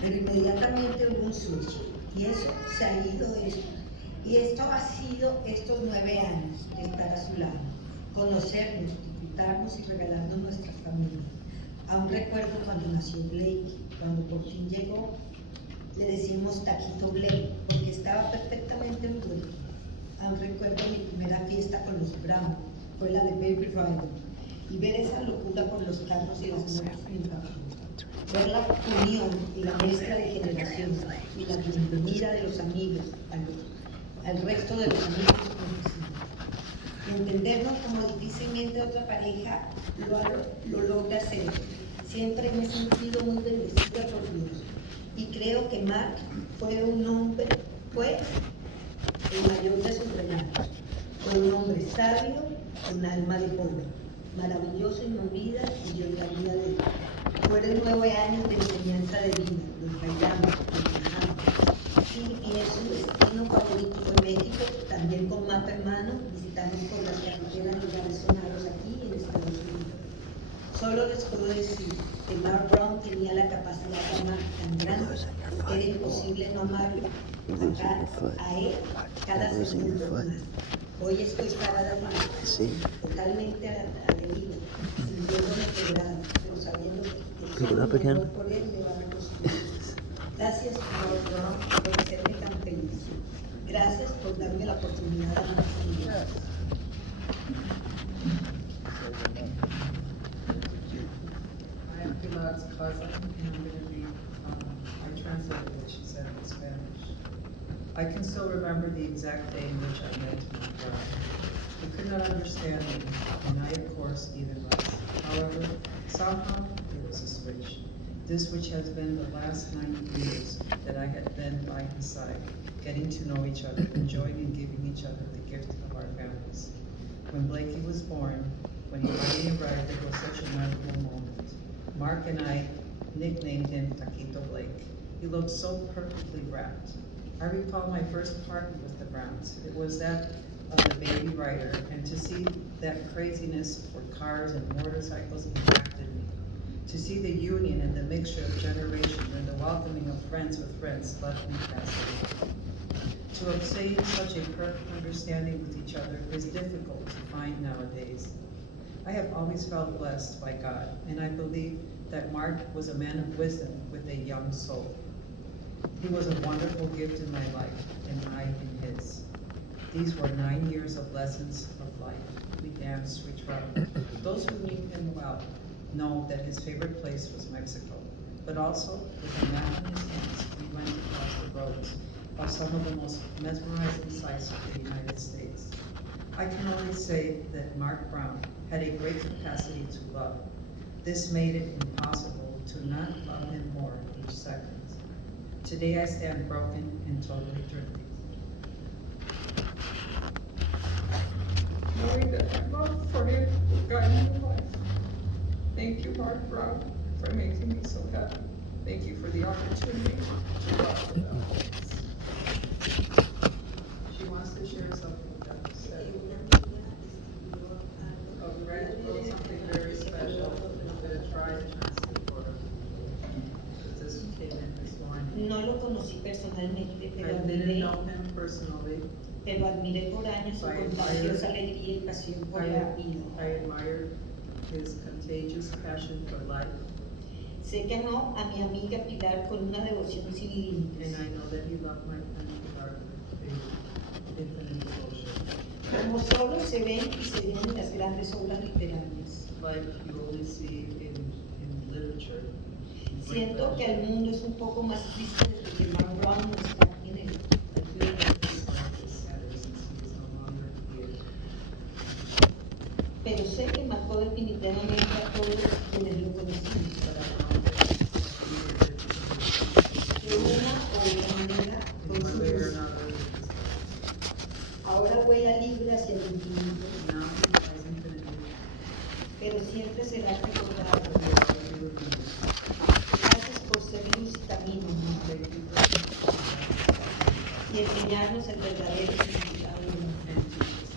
Pero inmediatamente hubo un switch y eso se ha ido esto. Y esto ha sido estos 9 años de estar a su lado, conocernos, disfrutarnos y regalarnos nuestra familia. Aún recuerdo cuando nació Blake, cuando por fin llegó, le decimos Taquito Blake, porque estaba perfectamente envuelto. Aún recuerdo mi primera fiesta con los Brown, fue la de Baby Rider, y ver esa locura por los carros y las motos mientras ver la unión y la mezcla de generaciones y la bienvenida de los amigos al resto de los amigos y entendernos como difícilmente otra pareja lo logra hacer. Siempre me he sentido muy bendecida por Dios y creo que Mark fue el mayor de sus regalos. Fue un hombre sabio, un alma de joven, maravilloso en mi vida y yo en la vida de él. Fueron 9 años de enseñanza de vida, nos bailamos, nos viajamos. Y en su destino favorito fue México, también con mapa en mano, visitamos por las carreteras lugares sonados aquí en Estados Unidos. Solo les puedo decir que Mark Brown tenía la capacidad de amar tan grande que era imposible no amarlo a él cada segundo más. Hoy estoy parada totalmente a la deriva, sintiéndome quebrada, pero sabiendo que solo mi amor por él me va a reconstruir. Gracias, Mark Brown, por hacerme tan feliz. Gracias por darme la oportunidad de amar a mi vida. I am Pilar's cousin, and I'm going to read, I translated what she said in Spanish. I can still remember the exact day in which I met my bride. He could not understand me, and I, of course, even less. However, somehow there was a switch. This which has been the last 9 years that I had been by his side, getting to know each other, enjoying and giving each other the gift of our families. When Blakey was born, when he finally arrived, it was such a memorable moment. Mark and I nicknamed him Taquito Blake. He looked so perfectly wrapped. I recall my first party with the Browns. It was that of the Baby Rider, and to see that craziness for cars and motorcycles impacted me. To see the union and the mixture of generations and the welcoming of friends with friends left me fascinated. To obtain such a perfect understanding with each other is difficult to find nowadays. I have always felt blessed by God, and I believe that Mark was a man of wisdom with a young soul. He was a wonderful gift in my life, and I in his. These were 9 years of lessons of life. We danced, we traveled. Those who knew him well know that his favorite place was Mexico, but also with a map in his hands, we went across the roads of some of the most mesmerizing sights of the United States. I can only say that Mark Brown had a great capacity to love. This made it impossible to not love him more each second. Today I stand broken and totally drifting. Knowing that my love for him will guide my life. Thank you, Mark Brown, for making me so happy. Thank you for the opportunity to love without limits. She wants to share something that was said. Oh, Greg wrote something very special. I'm going to try to translate for her. This came in this morning. No lo conocí personalmente, I didn't know him personally. pero admiré por años su contagiosa alegría y pasión por la vida. I admired his contagious passion for life. Sé que amó a mi amiga Pilar con una devoción sin límites. And I know that he loved my friend Pilar with infinite devotion. Como solo se ven y se ven en las grandes obras literarias. Like you only see in literature. Siento que el mundo es un poco más triste desde que Mark Brown no está en él. I feel like this life is sadder since he is no longer here. Pero sé que marcó definitivamente a todos quienes lo conocimos. But I know that he did De una o otra manera, in con one su way or luz. another. Ahora vuela libre hacia el infinito, Now he flies infinitely. pero siempre será recordado. But he will always be with me. Gracias por ser luz y camino, amor, Thank you for y enseñarnos el verdadero significado del amor. and teach us.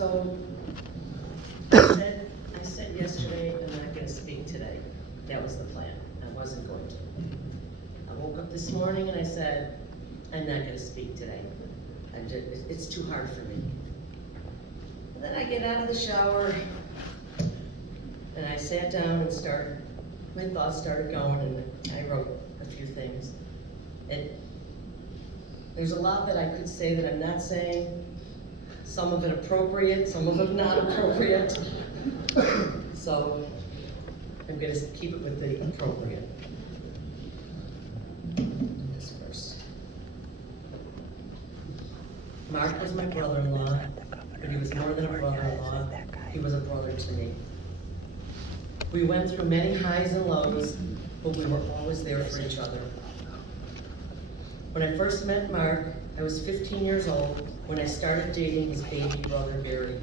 So, I said yesterday, I'm not gonna speak today. That was the plan. I wasn't going to. I woke up this morning and I said, I'm not gonna speak today. It's too hard for me. And then I get out of the shower and I sat down and my thoughts started going and I wrote a few things. There's a lot that I could say that I'm not saying. Some of it appropriate, some of it not appropriate. So I'm gonna keep it with the appropriate. This first. Mark was my brother-in-law, but he was more than a brother-in-law. He was a brother to me. We went through many highs and lows, but we were always there for each other. When I first met Mark, I was 15 years old when I started dating his baby brother, Barry.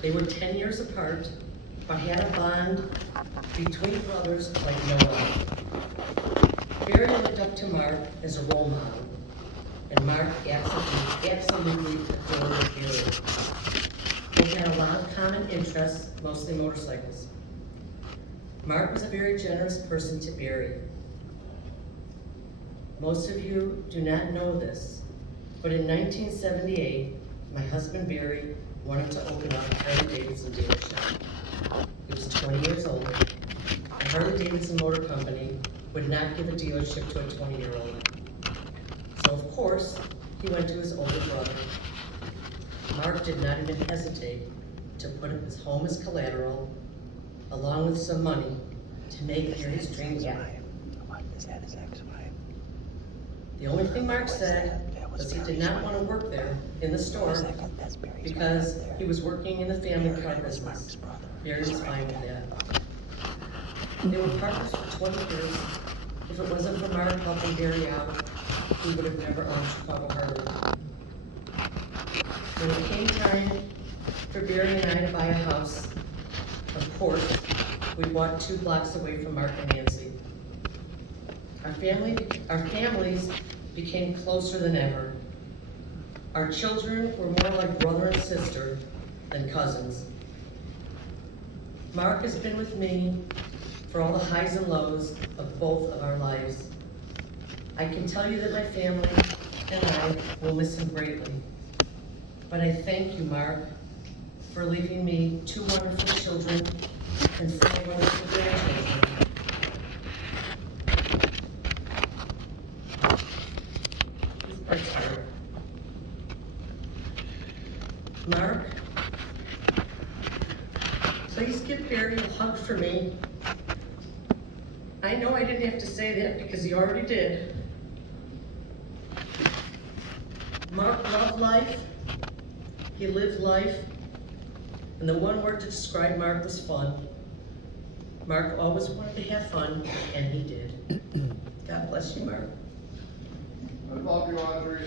They were 10 years apart, but had a bond between brothers like no other. Barry looked up to Mark as a role model, and Mark absolutely adored Barry. They had a lot of common interests, mostly motorcycles. Mark was a very generous person to Barry. Most of you do not know this, but in 1978, my husband Barry wanted to open up a Harley-Davidson dealership. He was 20 years old. The Harley-Davidson Motor Company would not give a dealership to a 20-year-old. So of course, he went to his older brother. Mark did not even hesitate to put his home as collateral, along with some money, to make Barry's dream happen. The only thing Mark said was he did not want to work there in the store because he was working in the family car business. Barry was fine with that. They were partners for 20 years. If it wasn't for Mark helping Barry out, he would have never owned Chicago Harley. When it came time for Barry and I to buy a house, of course, we bought 2 blocks away from Mark and Nancy. Our families became closer than ever. Our children were more like brother and sister than cousins. Mark has been with me for all the highs and lows of both of our lives. I can tell you that my family and I will miss him greatly. But I thank you, Mark, for leaving me 2 wonderful children and 4 wonderful grandchildren. Mark, please give Barry a hug for me. I know I didn't have to say that because he already did. Mark loved life, he lived life, and the one word to describe Mark was fun. Mark always wanted to have fun, and he did. God bless you, Mark. I love you, Audrey.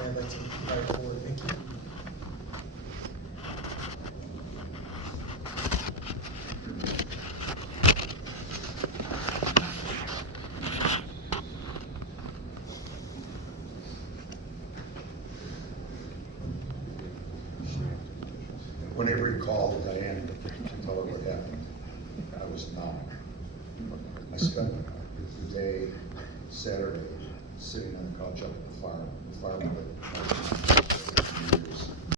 I'd like to invite forward Vicky. Whenever you call Diane to tell her what happened, I was not. I spent the day, Saturday, sitting on the couch up at the farm. The farm for years.